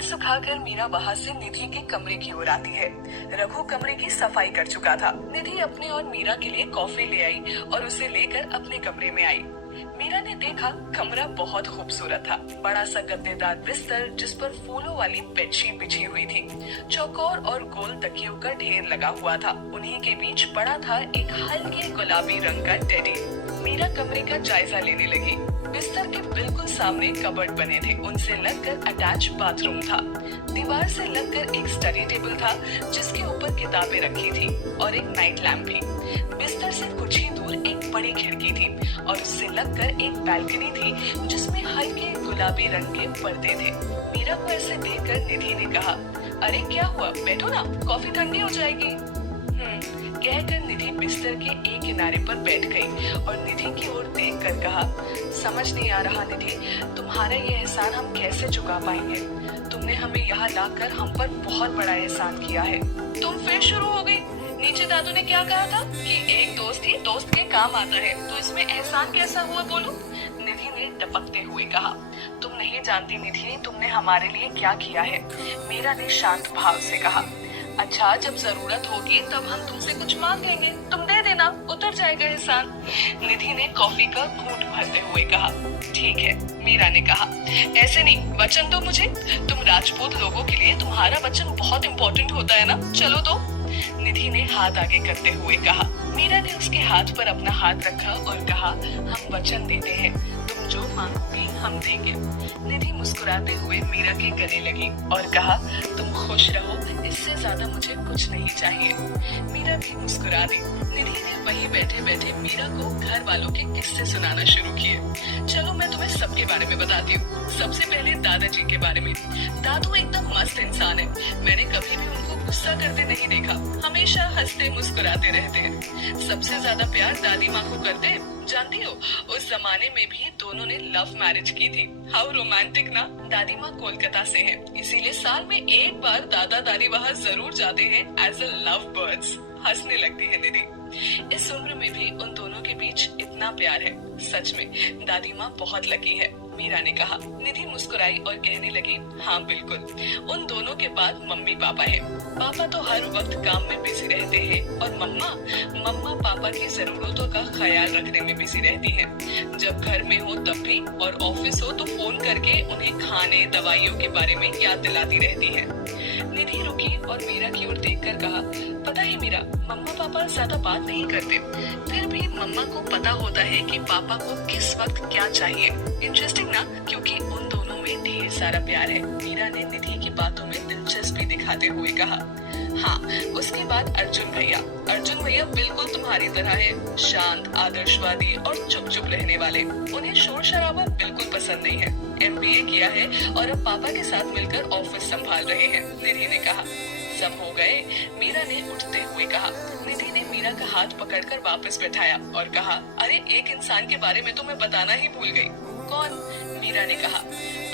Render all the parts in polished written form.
बाल सुखाकर मीरा वहाँ से निधि के कमरे की ओर आती है। रघु कमरे की सफाई कर चुका था। निधि अपने और मीरा के लिए कॉफी ले आई और उसे लेकर अपने कमरे में आई। मीरा ने देखा कमरा बहुत खूबसूरत था। बड़ा सा गद्देदार बिस्तर जिस पर फूलों वाली बेडशीट बिछी हुई थी। चौकोर और गोल तकियों का ढेर लगा हुआ था। उन्हीं के बीच पड़ा था एक हल्के गुलाबी रंग का टेडी। मीरा कमरे का जायजा लेने लगी। बिस्तर के बिल्कुल सामने कबर्ड बने थे। उनसे लगकर अटैच बाथरूम था। दीवार से लगकर एक स्टडी टेबल था जिसके ऊपर किताबें रखी थी और एक नाइट लैम्प भी। बिस्तर से कुछ ही दूर एक बड़ी खिड़की थी और उससे लगकर एक बालकनी थी जिसमें हल्के गुलाबी रंग के पर्दे थे। मीरा को ऐसे देखकर निधि ने कहा, अरे क्या हुआ, बैठो ना, कॉफी ठंडी हो जाएगी। कहकर निधि बिस्तर के एक किनारे पर बैठ गई और निधि की ओर देखकर कहा, समझ नहीं आ रहा निधि, तुम्हारा ये एहसान हम कैसे चुका पाएंगे। तुमने हमें यहाँ लाकर हम पर बहुत बड़ा एहसान किया है। तुम फिर शुरू हो गई। नीचे दादू ने क्या कहा था कि एक दोस्त ही दोस्त के काम आता है, तो इसमें एहसान कैसा हुआ बोलो। निधि ने टपकते हुए कहा, तुम नहीं जानती निधि, तुमने हमारे लिए क्या किया है। मीरा ने शांत भाव से कहा, अच्छा जब जरूरत होगी तब हम तुमसे कुछ मांग लेंगे, तुम दे देना, उतर जाएगा एहसान। निधि ने कॉफी का घूंट भरते हुए कहा, ठीक है। मीरा ने कहा, ऐसे नहीं, वचन दो मुझे, तुम राजपूत लोगों के लिए तुम्हारा वचन बहुत इम्पोर्टेंट होता है ना, चलो दो। निधि ने हाथ आगे करते हुए कहा। मीरा ने उसके हाथ पर अपना हाथ रखा और कहा, हम वचन देते हैं, तुम जो मांगोगी हम देंगे। निधि मुस्कुराते हुए मीरा के गले लगी और कहा, तुम खुश रहो, इससे ज्यादा मुझे कुछ नहीं चाहिए। मीरा भी मुस्कुरा दी। निधि ने वहीं बैठे बैठे मीरा को घर वालों के किस्से सुनाना शुरू किए। चलो मैं तुम्हें सबके बारे में बताती हूँ। सबसे पहले दादाजी के बारे में। दादू एकदम मस्त इंसान है। मैंने कभी भी उनको गुस्सा करते नहीं देखा, हमेशा हंसते मुस्कुराते रहते हैं। सबसे ज्यादा प्यार दादी माँ को करते हैं। जानती हो, उस जमाने में भी दोनों ने लव मैरिज की थी। हाउ रोमांटिक ना। दादी माँ कोलकाता से है, इसीलिए साल में एक बार दादा दादी वहाँ जरूर जाते हैं एज अ लव बर्ड्स। हंसने लगती है निधि। इस उम्र में भी उन दोनों के बीच इतना प्यार है। सच में दादी माँ बहुत लकी है, मीरा ने कहा। निधि मुस्कुराई और कहने लगी, हाँ बिल्कुल। उन दोनों के बाद मम्मी पापा है। पापा तो हर वक्त काम में बिजी रहते हैं और मम्मा पापा की जरूरतों का ख्याल रखने में बिजी रहती है। जब घर में हो तब भी और ऑफिस हो तो फोन करके उन्हें खाने दवाइयों के बारे में याद दिलाती रहती है। निधि रुकी और मीरा की ओर देखकर कहा, पता है मीरा, मम्मा पापा ज्यादा बात नहीं करते, फिर भी मम्मा को पता होता है कि पापा को किस वक्त क्या चाहिए। इंटरेस्टिंग ना, क्योंकि उन दोनों में ढेर सारा प्यार है। मीरा ने निधि की बातों में दिलचस्पी दिखाते हुए कहा, हाँ उसके बाद अर्जुन भैया बिल्कुल तुम्हारी तरह है, शांत, आदर्शवादी और चुप रहने वाले। उन्हें शोर शराबा बिल्कुल पसंद नहीं है। MBA किया है और अब पापा के साथ मिलकर ऑफिस संभाल रहे हैं। निधि ने कहा, सब हो गए, मीरा ने उठते हुए कहा। निधि ने मीरा का हाथ पकड़कर वापस बैठाया और कहा, अरे एक इंसान के बारे में तो मैं बताना ही भूल गई। कौन? मीरा ने कहा,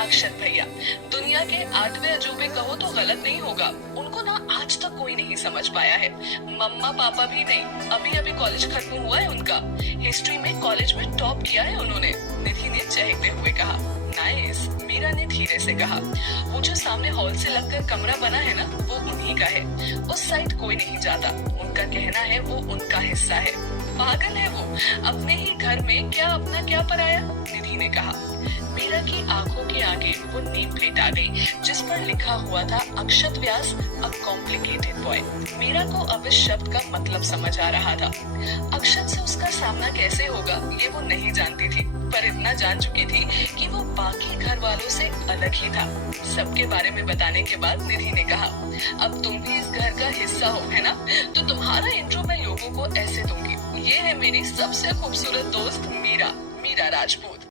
अक्षत भैया। दुनिया के 8वें अजूबे कहो तो गलत नहीं होगा। उनको ना आज तक कोई नहीं समझ पाया है, मम्मा पापा भी नहीं। अभी कॉलेज खत्म हुआ है उनका, हिस्ट्री में कॉलेज में टॉप किया है उन्होंने। निधि ने चहकते हुए कहा, नाइस। मीरा ने धीरे से कहा, वो जो सामने हॉल से लगकर कमरा बना है ना, वो उन्हीं का है। उस साइड कोई नहीं जाता, उनका कहना है वो उनका हिस्सा है। पागल है वो, अपने ही घर में क्या अपना क्या पराया। निधि ने कहा। मीरा की आंखों के आगे वो नेम प्लेट आ गई जिस पर लिखा हुआ था, अक्षत व्यास, अ कॉम्प्लिकेटेड बॉय। मीरा को अब इस शब्द का मतलब समझ आ रहा था। अक्षत से उसका सामना कैसे होगा ये वो नहीं जानती थी, पर इतना जान चुकी थी कि वो बाकी घर वालों से अलग ही था। सबके बारे में बताने के बाद निधि ने कहा, अब तुम भी इस घर का हिस्सा हो, है ना? तो तुम्हारा इंट्रो मैं लोगों को ऐसे दूंगी, ये है मेरी सबसे खूबसूरत दोस्त मीरा राजपूत।